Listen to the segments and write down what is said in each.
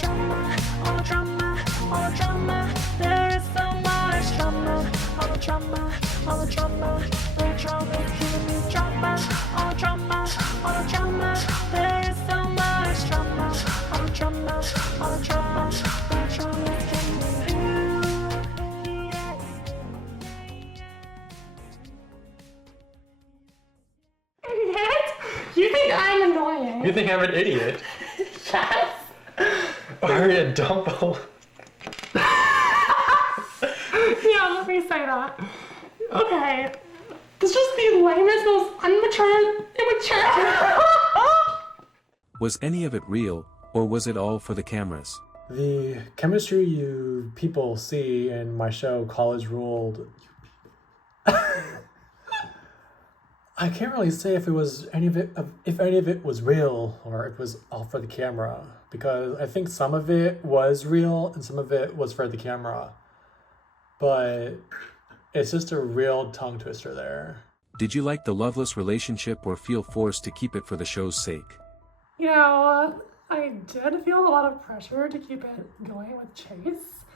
drama, all the drama, all the drama. There is so much drama, all the drama, all the drama. The drama is giving me drama, all the drama, all the drama. There is so much drama, all the drama, all the drama. The drama is giving me Idiot? You think I'm annoying? You think I'm an idiot? Yes. Or a dumbo? Yeah, let me say that. Okay. This is just the lamest, most immature. Was any of it real, or was it all for the cameras? The chemistry you people see in my show College Ruled. I can't really say if any of it was real or if it was all for the camera, because I think some of it was real and some of it was for the camera. But it's just a real tongue twister there. Did you like the loveless relationship or feel forced to keep it for the show's sake? You know, I did feel a lot of pressure to keep it going with Chase.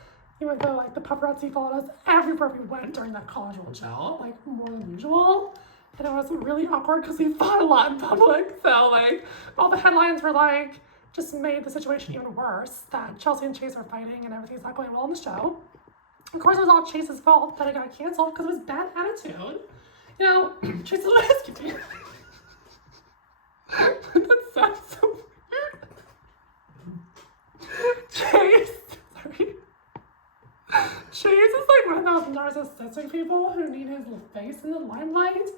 Even though, like, the paparazzi followed us everywhere we went during that college roll show, like, more than usual. And it was really awkward because we fought a lot in public. So, like, all the headlines were, like, just made the situation even worse, that Chelsea and Chase are fighting and everything's not going well on the show. Of course, it was all Chase's fault that it got canceled because of his bad attitude. You know, Chase is a rescue team. That sounds so weird. Chase is like one of those narcissistic people who need his face in the limelight,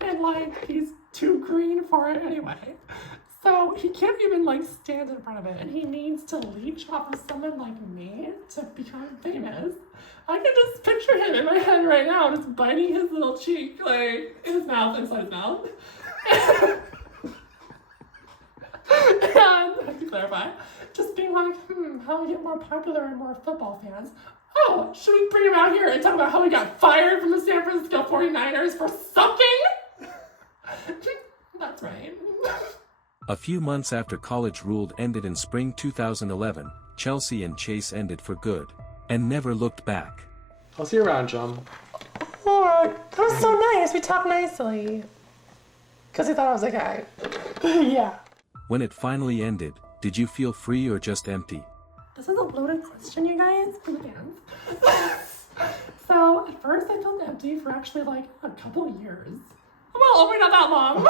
and like he's too green for it anyway. So he can't even like stand in front of it, and he needs to leech off of someone like me to become famous. I can just picture him in my head right now, just biting his little cheek, like in his mouth, inside his mouth. And I have to clarify, just being like, how do we get more popular and more football fans? Oh, should we bring him out here and talk about how he got fired from the San Francisco 49ers for sucking? That's right. A few months after College Ruled ended in spring 2011, Chelsea and Chase ended for good, and never looked back. I'll see you around, John. Oh, that was so nice. We talked nicely. Because he thought I was a guy. Yeah. When it finally ended, did you feel free or just empty? This is a loaded question, you guys, for the fans. So, at first I felt empty for actually like a couple years. Well, only not that long.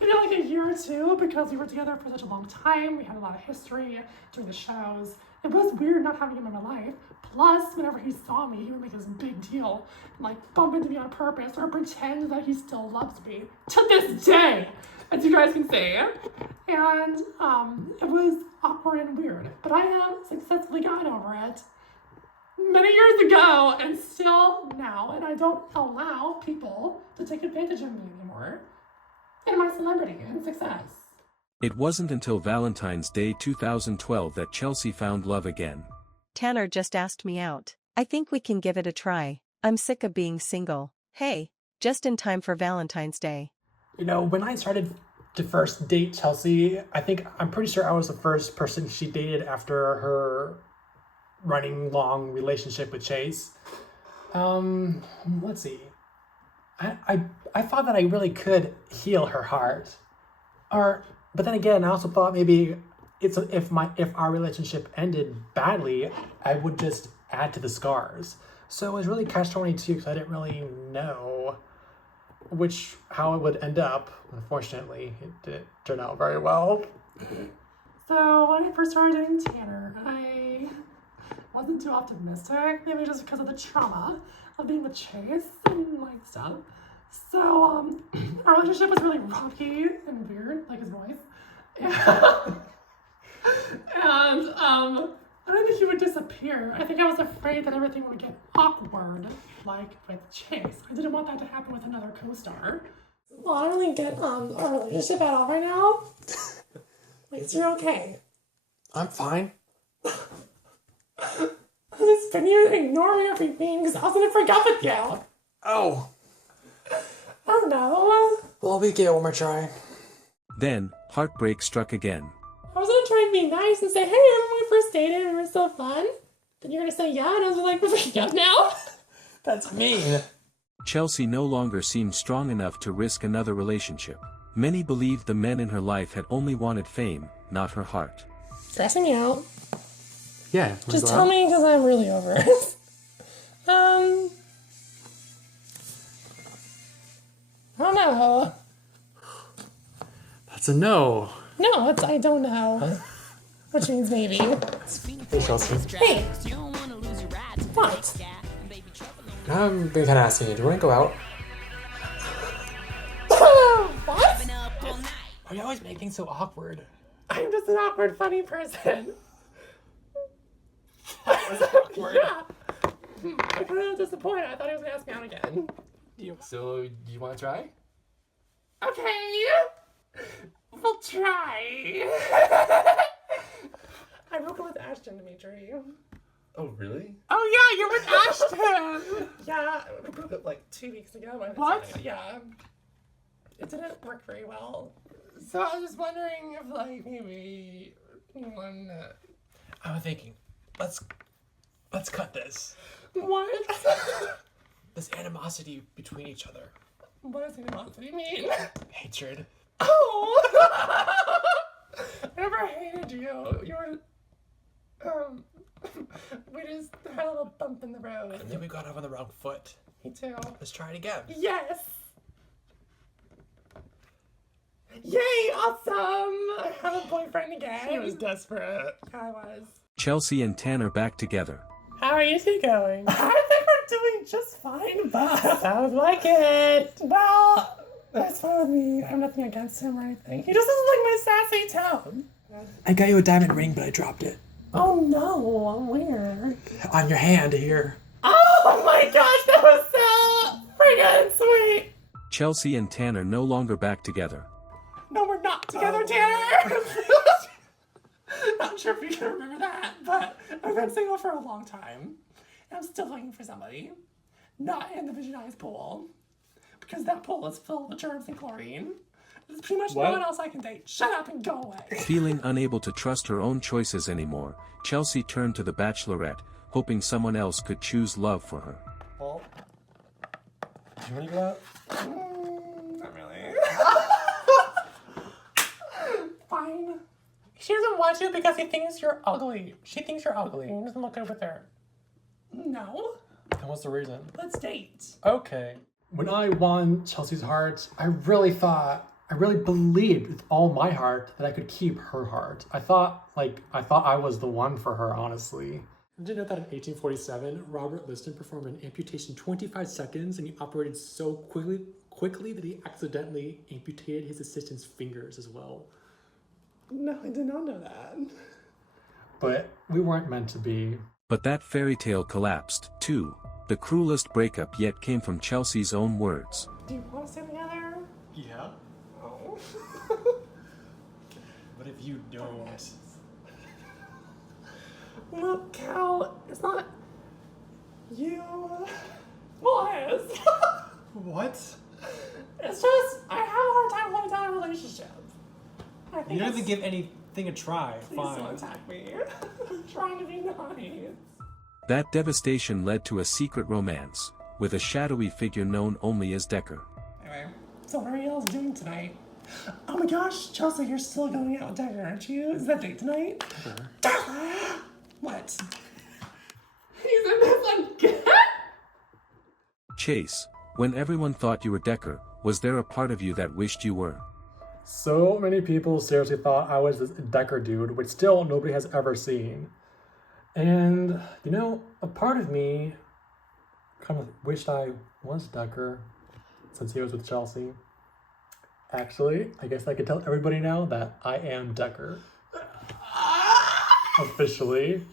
Maybe like a year or two, because we were together for such a long time. We had a lot of history during the shows. It was weird not having him in my life. Plus, whenever he saw me, he would make this big deal and like bump into me on purpose or pretend that he still loves me. To this day, as you guys can see. And it was awkward and weird. But I have successfully gotten over it many years ago and still now. And I don't allow people to take advantage of me anymore and my celebrity and success. It wasn't until Valentine's Day 2012 that Chelsea found love again. Tanner just asked me out. I think we can give it a try. I'm sick of being single. Hey, just in time for Valentine's Day. You know, when I started to first date Chelsea, I'm pretty sure I was the first person she dated after her running long relationship with Chase. Let's see. I thought that I really could heal her heart. But then again, I also thought maybe if our relationship ended badly, I would just add to the scars. So it was really catch-22 because I didn't really know how it would end up. Unfortunately, it didn't turn out very well. So when I first started dating Tanner, I wasn't too optimistic, maybe just because of the trauma of being with Chase and like stuff. So our relationship was really rocky and weird, like his voice. And I didn't think he would disappear. I think I was afraid that everything would get awkward, like with Chase. I didn't want that to happen with another co-star. Well, I don't really get our relationship at all right now. Like, is you're okay? I'm fine. It's been you ignoring everything because I was gonna break up with you. Oh. Oh no. Well, we get one more try. Then, heartbreak struck again. I was gonna try and be nice and say, hey, I'm on my first was so fun. Then you're gonna say yeah, and I was like, we're breaking up now? That's mean. Chelsea no longer seemed strong enough to risk another relationship. Many believed the men in her life had only wanted fame, not her heart. Stressing me out. Yeah. Just tell me because I'm really over it. I don't know. That's a no. No, I don't know. Which means maybe. Hey, Chelsea. Hey. What? I'm being kind of asking you. Do you want to go out? What? Why do you always make things so awkward? I'm just an awkward, funny person. That was awkward. Yeah. I'm kind of disappointed. I thought he was going to ask me out again. So, do you want to try? Okay. We'll try. I broke up with Ashton, Dimitri. Oh, really? Oh, yeah, you're with Ashton. Yeah, we broke up like 2 weeks ago. What? Yeah. It didn't work very well. So I was just wondering if, like, maybe you want to... I was thinking, let's cut this. What? This animosity between each other. What does animosity mean? Hatred. Oh! I never hated you. You were... we just had a little bump in the road. And then we got off on the wrong foot. Me too. Let's try it again. Yes! Yay, awesome! I have a boyfriend again. He was desperate. I was. Chelsea and Tanner back together. How are you two going? I think we're doing just fine, but... Sounds like it. Well, that's fine with me. I have nothing against him or anything. He just doesn't like my sassy tone. I got you a diamond ring, but I dropped it. Oh no, where? On your hand here. Oh my gosh, that was so freaking sweet! Chelsea and Tanner no longer back together. No, we're not together, Tanner! Not sure if you can remember that, but I've been single for a long time. And I'm still looking for somebody. Not in the Visionized pool. Because that pool is filled with germs and chlorine. There's pretty much no one else I can date. Shut up and go away. Feeling unable to trust her own choices anymore, Chelsea turned to the Bachelorette, hoping someone else could choose love for her. Well, do you want to go out? Not really. Fine. She doesn't want you because he thinks you're ugly. She thinks you're ugly. He doesn't look good with her. No. And what's the reason? Let's date. Okay. When I won Chelsea's heart, I really believed with all my heart that I could keep her heart. I thought I was the one for her, honestly. Did you know that in 1847, Robert Liston performed an amputation 25 seconds and he operated so quickly that he accidentally amputated his assistant's fingers as well. No, I did not know that. But we weren't meant to be. But that fairy tale collapsed, too. The cruelest breakup yet came from Chelsea's own words. Do you want to stay together? Yeah? Oh. What if you don't? Look, Cal, it's not you. Well, it is. What? It's just, I have a hard time holding down a relationship. I think You don't have to give anything a try. Please Fine. don't attack me. I'm trying to be nice. That devastation led to a secret romance, with a shadowy figure known only as Decker. Anyway, so what are you all doing tonight? Oh my gosh, Chelsea, you're still going out with Decker, aren't you? Is that date tonight? Decker! What? He's in this again? Chase, when everyone thought you were Decker, was there a part of you that wished you were? So many people seriously thought I was this Decker dude, which still nobody has ever seen. And, you know, a part of me kind of wished I was Decker since he was with Chelsea. Actually, I guess I could tell everybody now that I am Decker. Officially.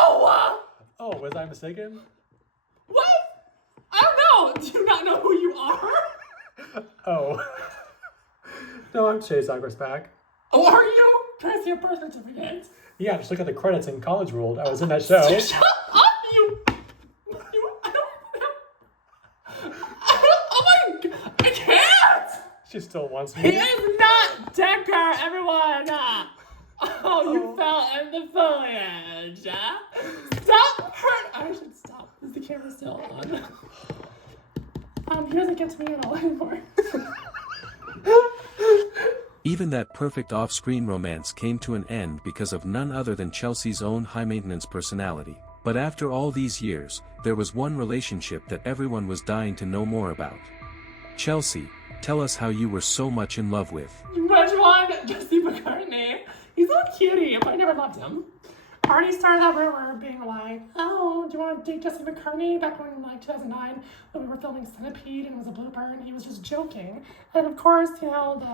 No! Oh, was I mistaken? What? I don't know. Do you not know who you are? Oh. No, I'm Chase Agrisback. Oh, are you? Can I see your birth certificate? Yeah, just look at the credits in College World. I was in that show. Shut up, you. Oh my god, I can't. She still wants He me. is not Decker, everyone. Oh Oh, you fell in the foliage. Stop hurt. I should stop. Is the camera still on? He doesn't get to me at all anymore. Even that perfect off-screen romance came to an end because of none other than Chelsea's own high-maintenance personality. But after all these years, there was one relationship that everyone was dying to know more about. Chelsea, tell us how you were so much in love with. Which one? Jesse McCartney. He's a cutie, but I never loved him. Artie started that rumor being like, oh, do you want to date Jesse McCartney? Back when, like, 2009, when we were filming Centipede and it was a blooper, and he was just joking. And of course, you know, the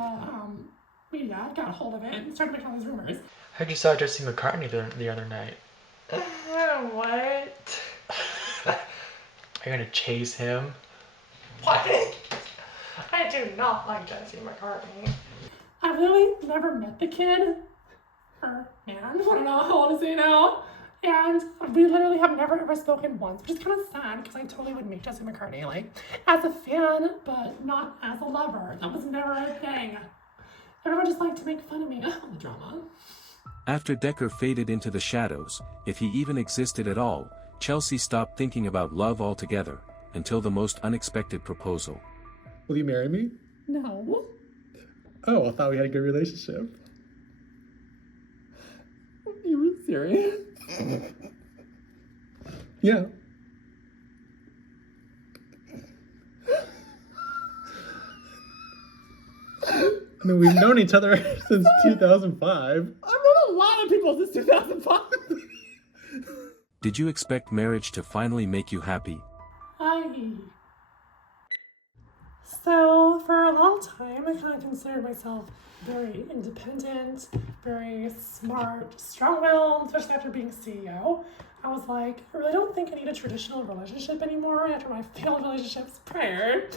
media got a hold of it and started making all these rumors. I heard you saw Jesse McCartney the other night. What? Are you gonna chase him? What? I do not like Jesse McCartney. I've really never met the kid. Or man, I don't know how old is he now. And we literally have never ever spoken once, which is kind of sad because I totally would meet Jesse McCartney, like, as a fan, but not as a lover. That was never a thing. Everyone just liked to make fun of me. Oh, the drama. After Decker faded into the shadows, if he even existed at all, Chelsea stopped thinking about love altogether, until the most unexpected proposal. Will you marry me? No. Oh, I thought we had a good relationship. You were serious? Yeah. I mean, we've known each other since 2005. I've known a lot of people since 2005. Did you expect marriage to finally make you happy? So, for a long time, I kind of considered myself very independent, very smart, strong-willed, especially after being CEO. I was like, I really don't think I need a traditional relationship anymore after my failed relationships prior.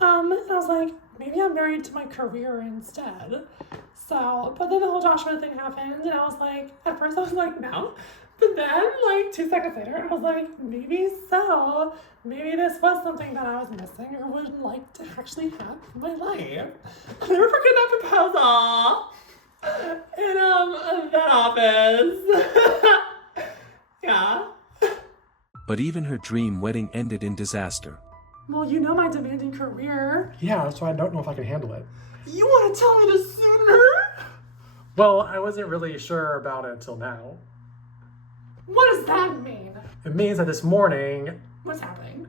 And I was like, maybe I'm married to my career instead. So, but then the whole Joshua thing happened, and I was like, at first I was like, no. But then, like, 2 seconds later, I was like, maybe so. Maybe this was something that I was missing or would like to actually have in my life. I'll never forget that proposal in that office. Yeah. But even her dream wedding ended in disaster. Well, you know my demanding career. Yeah, so I don't know if I can handle it. You want to tell me this sooner? Well, I wasn't really sure about it until now. What does that mean? It means that this morning, What's happening?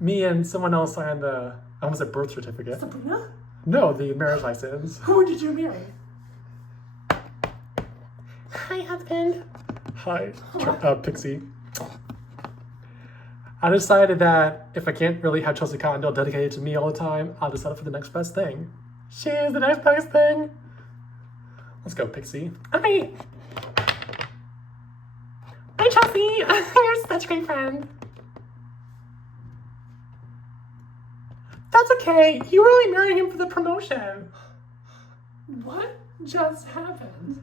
me and someone else signed the, I almost said birth certificate. Sabrina? No, the marriage license. Who did you marry? Hi, husband. Hi, Pixie. I decided that if I can't really have Chelsea Cottondale dedicated to me all the time, I'll just settle for the next best thing. She is the next best thing. Let's go, Pixie. Hi. Hi, Chelsea. You're such a great friend. That's okay. You really married him for the promotion. What just happened?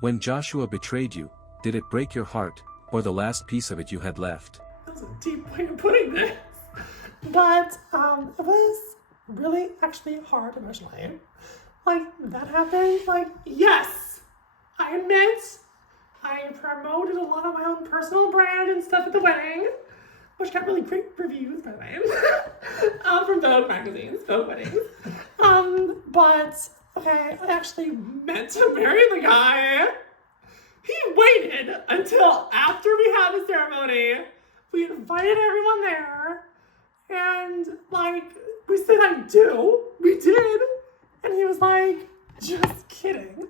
When Joshua betrayed you, did it break your heart, or the last piece of it you had left? That's a deep way of putting this. But it was really actually hard emotionally. Like, that happened, like, yes! I admit, I promoted a lot of my own personal brand and stuff at the wedding, which got really great reviews, by the way, from Vogue magazines, Vogue weddings. But, okay, I actually meant to marry the guy. He waited until after we had the ceremony. We invited everyone there, and, like, we said I do. We did. And he was like, just kidding.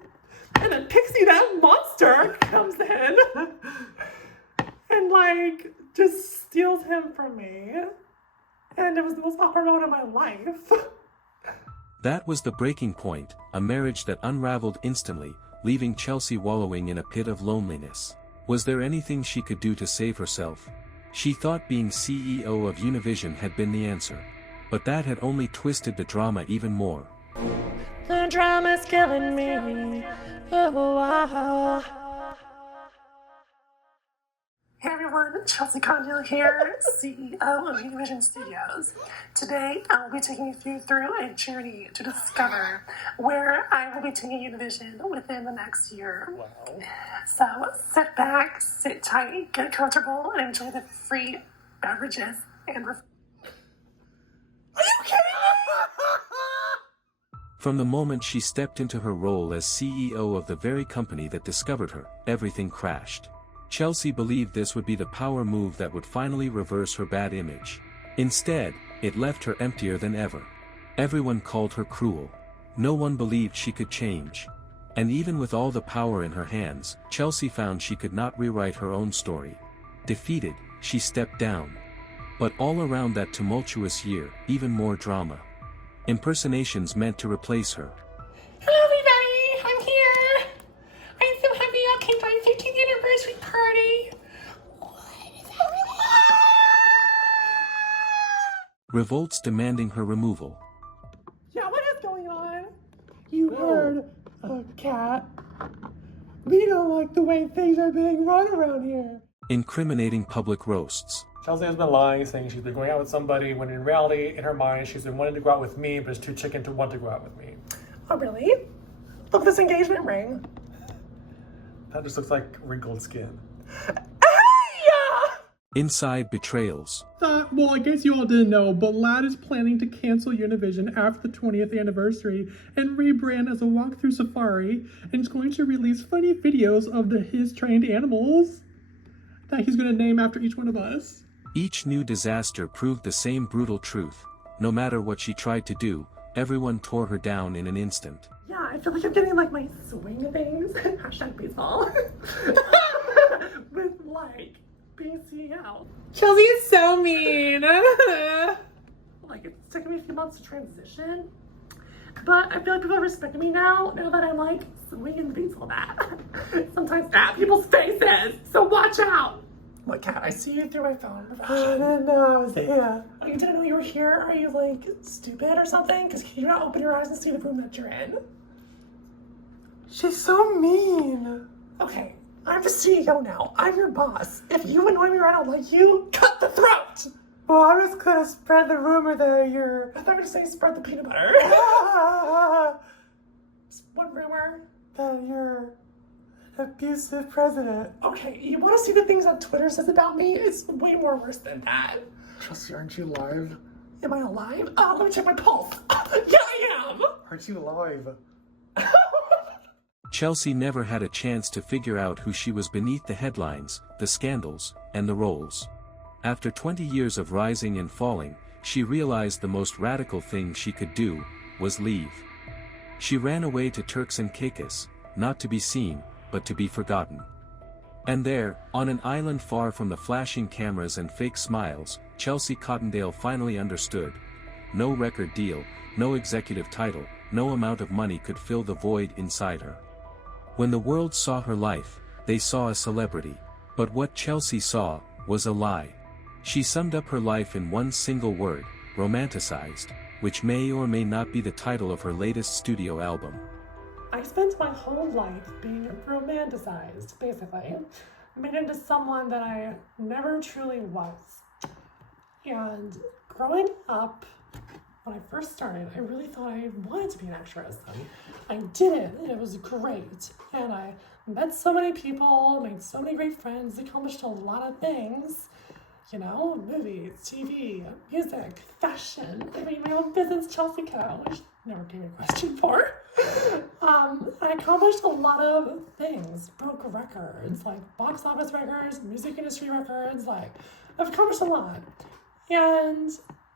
And then Pixie, that monster, comes in and, like, just steals him from me. And it was the most awkward moment of my life. That was the breaking point, a marriage that unraveled instantly, leaving Chelsea wallowing in a pit of loneliness. Was there anything she could do to save herself? She thought being CEO of Univision had been the answer. But that had only twisted the drama even more. The drama's killing me. Oh, wow. Hey everyone, everyone, Chelsea Condell here, CEO of Univizion Studios. Today, I'll be taking you through a journey to discover where I will be taking Univision within the next year. Wow. So, sit back, sit tight, get comfortable, and enjoy the free beverages and Are you kidding me? From the moment she stepped into her role as CEO of the very company that discovered her, everything crashed. Chelsea believed this would be the power move that would finally reverse her bad image. Instead, it left her emptier than ever. Everyone called her cruel. No one believed she could change. And even with all the power in her hands, Chelsea found she could not rewrite her own story. Defeated, she stepped down. But all around that tumultuous year, even more drama. Impersonations meant to replace her. Hello everybody, I'm here. I'm so happy y'all came to my 15th anniversary party. Revolts demanding her removal. Yeah, what is going on? You heard a cat. We don't like the way things are being run around here. Incriminating public roasts. Chelsea has been lying, saying she's been going out with somebody, when in reality, in her mind, she's been wanting to go out with me, but is too chicken to want to go out with me. Oh, really? Look at this engagement ring. That just looks like wrinkled skin. Inside betrayals. Well, I guess you all didn't know, but Lad is planning to cancel Univision after the 20th anniversary and rebrand as a walkthrough safari, and is going to release funny videos of his trained animals that he's going to name after each one of us. Each new disaster proved the same brutal truth. No matter what she tried to do, everyone tore her down in an instant. Yeah, I feel like I'm getting like my swing things. Hashtag baseball. With like being CEO. Chelsea is so mean. Like it's taken me a few months to transition. But I feel like people are respecting me now that I'm like swinging the baseball bat. Sometimes at people's faces, so watch out. What, cat? I see you through my phone. I didn't know I was here. Oh, you didn't know you were here? Are you like stupid or something? Because can you not open your eyes and see the room that you're in? She's so mean. Okay, I'm the CEO now. I'm your boss. If you annoy me or I don't like you, cut the throat. Well, I'm just gonna spread the rumor that you're... I thought you were gonna say spread the peanut butter. What rumor? That you're an abusive president. Okay, you wanna see the things on Twitter says about me? It's way more worse than that. Chelsea, aren't you live? Am I alive? Let me check my pulse. Yeah, I am. Aren't you live? Chelsea never had a chance to figure out who she was beneath the headlines, the scandals, and the roles. After 20 years of rising and falling, she realized the most radical thing she could do was leave. She ran away to Turks and Caicos, not to be seen, but to be forgotten. And there, on an island far from the flashing cameras and fake smiles, Chelsea Cottondale finally understood. No record deal, no executive title, no amount of money could fill the void inside her. When the world saw her life, they saw a celebrity. But what Chelsea saw was a lie. She summed up her life in one single word, romanticized, which may or may not be the title of her latest studio album. I spent my whole life being romanticized, basically. Made into someone that I never truly was. And growing up, when I first started, I really thought I wanted to be an actress. I did it, and it was great. And I met so many people, made so many great friends, accomplished a lot of things. You know, movies, TV, music, fashion. I mean, my own business, Chelsea Co, which never gave me a question for. I accomplished a lot of things. Broke records, like box office records, music industry records, like, I've accomplished a lot. And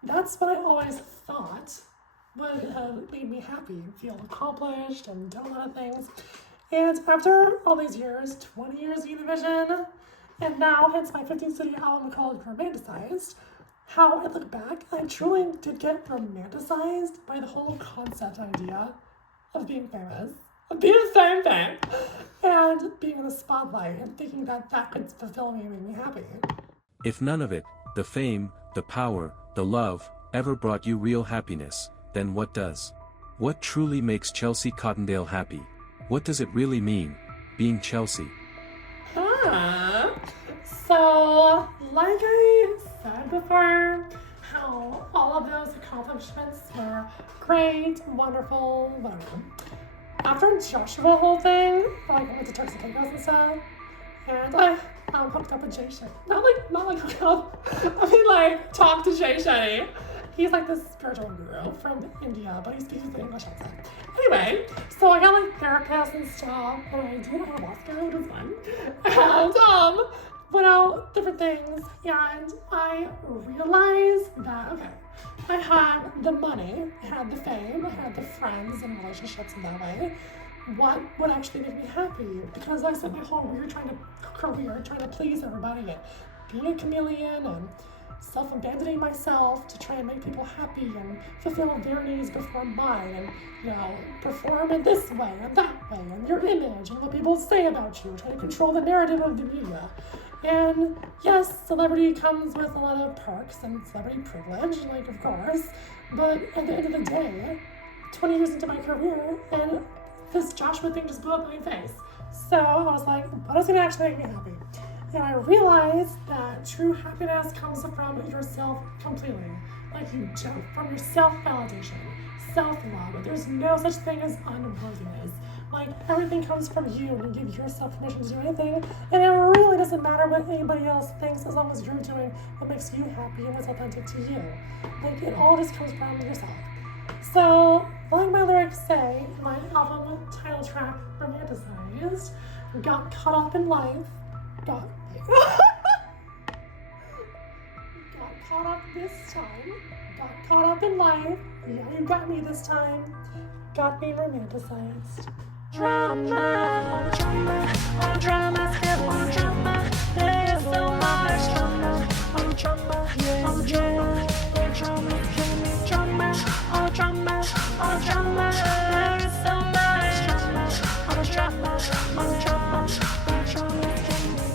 that's what I always thought would have made me happy, feel accomplished, and done a lot of things. And after all these years, 20 years of Univision, and now, hence my 15th studio album called Romanticized, how I look back, I truly did get romanticized by the whole concept idea of being famous, of being the same thing, and being in the spotlight and thinking that that could fulfill me and make me happy. If none of it, the fame, the power, the love, ever brought you real happiness, then what does? What truly makes Chelsea Cottondale happy? What does it really mean, being Chelsea? So, like I said before, how all of those accomplishments were great, wonderful, whatever. After Joshua whole thing, like I went to Turks and Caicos and stuff, and I hooked up with Jay Shetty. Not like hook up. I mean like talk to Jay Shetty. He's like this spiritual guru from India, but he speaks with an English accent. Anyway, so I got like therapists and stuff, and I did ayahuasca, which was fun. And went out, different things, and I realized that, okay, I had the money, I had the fame, I had the friends and relationships in that way. What would actually make me happy? Because I spent my whole career trying to please everybody and being a chameleon and self-abandoning myself to try and make people happy and fulfill their needs before mine and, you know, perform in this way and that way and your image and what people say about you, trying to control the narrative of the media. And yes, celebrity comes with a lot of perks and celebrity privilege, like of course, but at the end of the day, 20 years into my career, and this Joshua thing just blew up in my face. So I was like, what is gonna actually make me happy? And I realized that true happiness comes from yourself completely. Like from your self-validation, self-love. There's no such thing as unworthiness. Like everything comes from you and you give yourself permission to do anything. And it really doesn't matter what anybody else thinks as long as you're doing what makes you happy and what's authentic to you. Like it all just comes from yourself. So, like my lyrics say in my album title track, Romanticized, got caught up in life, got caught up this time, got caught up in life, yeah, you got me this time, got me romanticized. Drama, drama, all drama's heavily drama. There is so much drama, all drama, all drama, all drama, killing me drama, all drama, all drama. There is so much drama, all drama, all drama, all drama, killing me.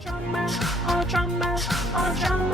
Drama, all drama, all drama.